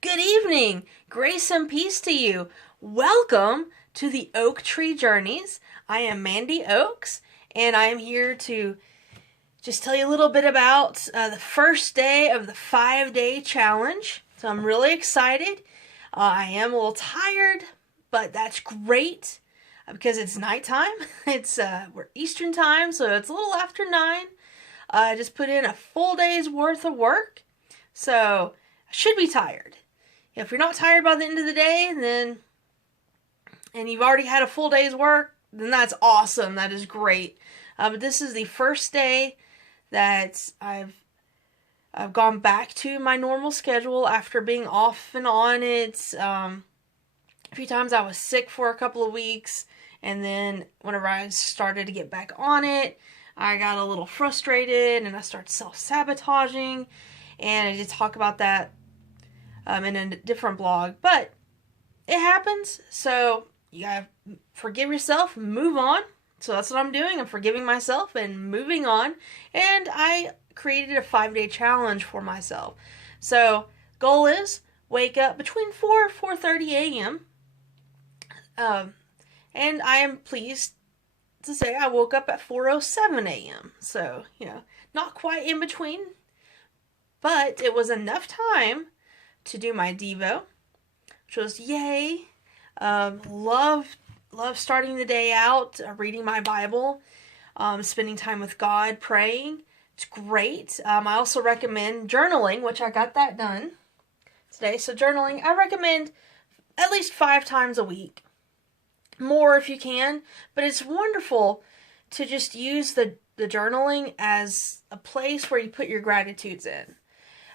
Good evening. Grace and peace to you. Welcome to the Oak Tree Journeys. I am Mandy Oaks, and I am here to just tell you a little bit about the first day of the 5-day challenge. So I'm really excited. I am a little tired, but that's great because it's nighttime. We're Eastern time, so it's a little after 9. I just put in a full day's worth of work, so I should be tired. If you're not tired by the end of the day, and you've already had a full day's work, then that's awesome. That is great. But this is the first day that I've gone back to my normal schedule after being off and on it. A few times I was sick for a couple of weeks, and then whenever I started to get back on it, I got a little frustrated and I started self-sabotaging, and I did talk about that in a different blog, but it happens, so you gotta forgive yourself, move on. So that's what I'm doing. I'm forgiving myself and moving on, and I created a 5-day challenge for myself. So goal is wake up between 4 and 4:30 a.m. And I am pleased to say I woke up at 4:07 a.m. So, not quite in between, but it was enough time to do my Devo, which was yay. Love starting the day out, reading my Bible, spending time with God, praying. It's great. I also recommend journaling, which I got that done today. So journaling, I recommend at least 5 times a week. More if you can, but it's wonderful to just use the journaling as a place where you put your gratitudes in.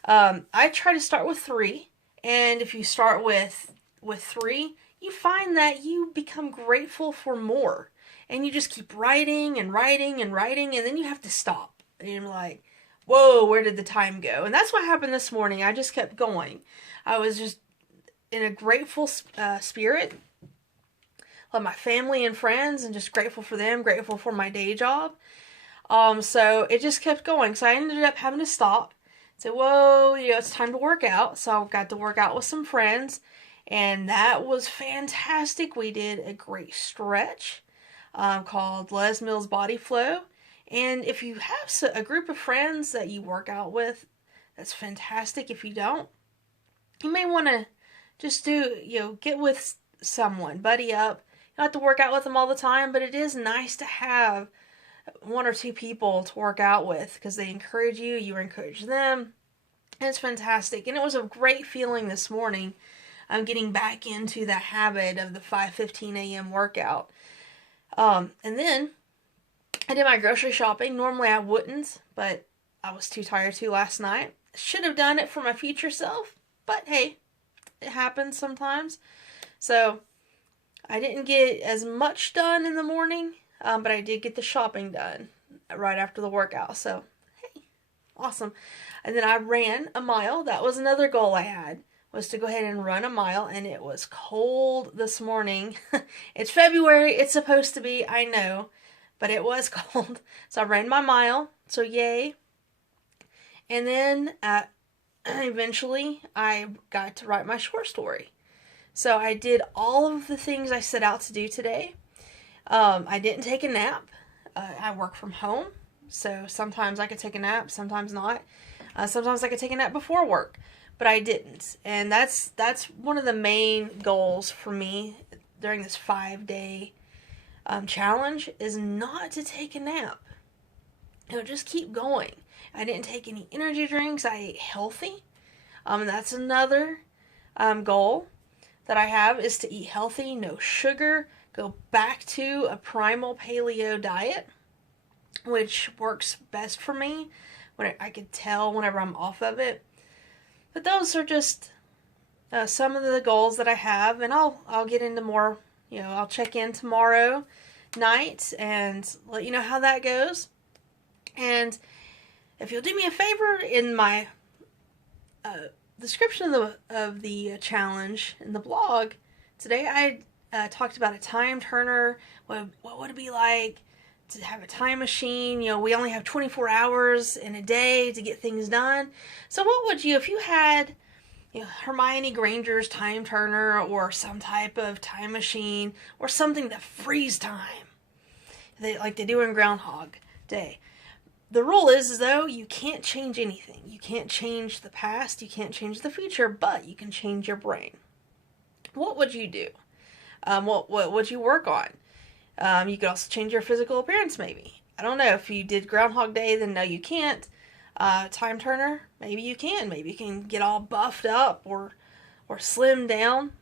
I try to start with 3, and if you start with 3, you find that you become grateful for more, and you just keep writing and writing and writing, and then you have to stop, and you're like, whoa, where did the time go? And that's what happened this morning. I just kept going. I was just in a grateful spirit. Love my family and friends, and just grateful for them, grateful for my day job. So it just kept going. So I ended up having to stop. Say, whoa, it's time to work out. So I got to work out with some friends, and that was fantastic. We did a great stretch called Les Mills Body Flow. And if you have a group of friends that you work out with, that's fantastic. If you don't, you may want to just get with someone, buddy up. You don't have to work out with them all the time, but it is nice to have 1 or 2 people to work out with because they encourage you, you encourage them, and it's fantastic. And it was a great feeling this morning. I'm getting back into that habit of the 5:15 a.m. workout. And then I did my grocery shopping. Normally I wouldn't, but I was too tired to last night. Should have done it for my future self, but hey, it happens sometimes. So I didn't get as much done in the morning, but I did get the shopping done right after the workout. So, hey, awesome. And then I ran a mile. That was another goal I had, was to go ahead and run a mile. And it was cold this morning. It's February. It's supposed to be, I know, but it was cold. So I ran my mile. So yay. And then eventually I got to write my short story. So I did all of the things I set out to do today. I didn't take a nap. I work from home, so sometimes I could take a nap, sometimes not. Sometimes I could take a nap before work, but I didn't. And that's one of the main goals for me during this 5-day challenge, is not to take a nap. Just keep going. I didn't take any energy drinks. I ate healthy. And that's another goal that I have, is to eat healthy, no sugar, go back to a primal paleo diet, which works best for me. When I could tell whenever I'm off of it. But those are just some of the goals that I have, and I'll get into more. I'll check in tomorrow night and let you know how that goes. And if you'll do me a favor, in my description of the challenge in the blog today, I talked about a time turner. What would it be like to have a time machine? We only have 24 hours in a day to get things done. So what would you, if you had Hermione Granger's time turner or some type of time machine or something that frees time. Like they do in Groundhog Day. The rule is though, you can't change anything. You can't change the past, you can't change the future, but you can change your brain. What would you do? What would you work on? You could also change your physical appearance maybe. I don't know. If you did Groundhog Day, then no, you can't. Time turner, maybe you can. Maybe you can get all buffed up or slim down.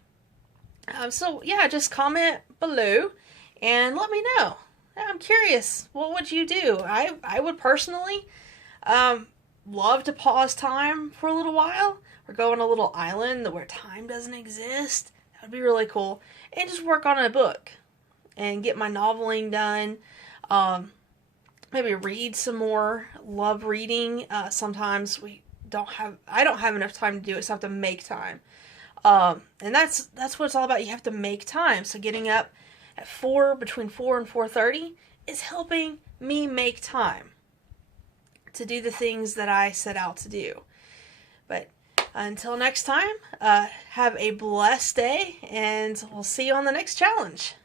So yeah, just comment below and let me know. I'm curious. What would you do? I would personally love to pause time for a little while or go on a little island where time doesn't exist. That would be really cool. And just work on a book and get my noveling done. Maybe read some more. Love reading. Sometimes I don't have enough time to do it, so I have to make time. And that's what it's all about. You have to make time. So getting up at between 4 and 4:30 is helping me make time to do the things that I set out to do. But until next time, have a blessed day, and we'll see you on the next challenge.